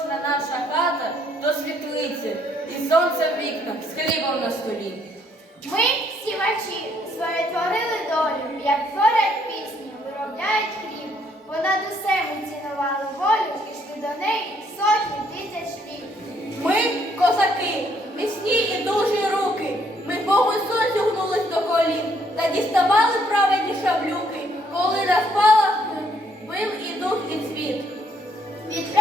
Кожна наша хата то світлиця, і сонце в вікнах з хлібом на столі. Ми сівачі своє творили долю, як творять пісні, виробляють хліб. Понад усе ми цінували волю, і йшли до неї сотні тисяч літ. Ми козаки, міцні і дужі руки. Ми Богу сонцю гнулись до колін та діставали праведні шаблюки, коли на спалах бив і дух, і цвіт. Від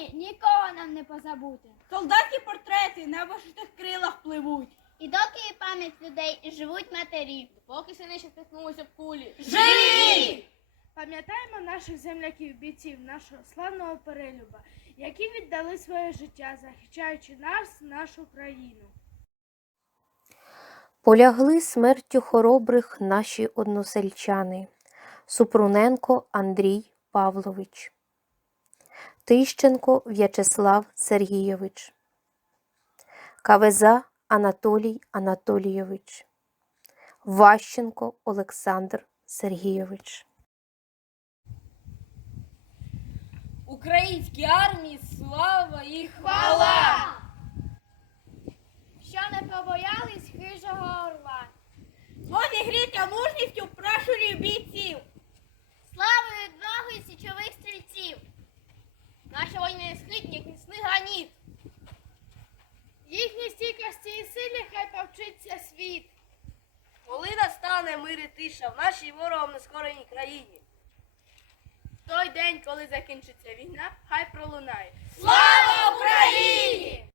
Ні, нікого нам не позабути. Солдатські портрети на вишитих крилах пливуть. І доки є пам'ять людей, і живуть матері. Поки сини ще стиснулися в кулі. Живі! Пам'ятаємо наших земляків, бійців, нашого славного перелюба, які віддали своє життя, захищаючи нас, нашу країну. Полягли смертю хоробрих наші односельчани Супруненко Андрій Павлович, Тищенко В'ячеслав Сергійович, Кавеза Анатолій Анатолійович, Ващенко Олександр Сергійович. Українській армії слава і хвала! Що не побоялись хижого орла. Зігріття мужністю прашурів бійців. нашій ворогом нескореній країні. В той день, коли закінчиться війна, хай пролунає. Слава Україні!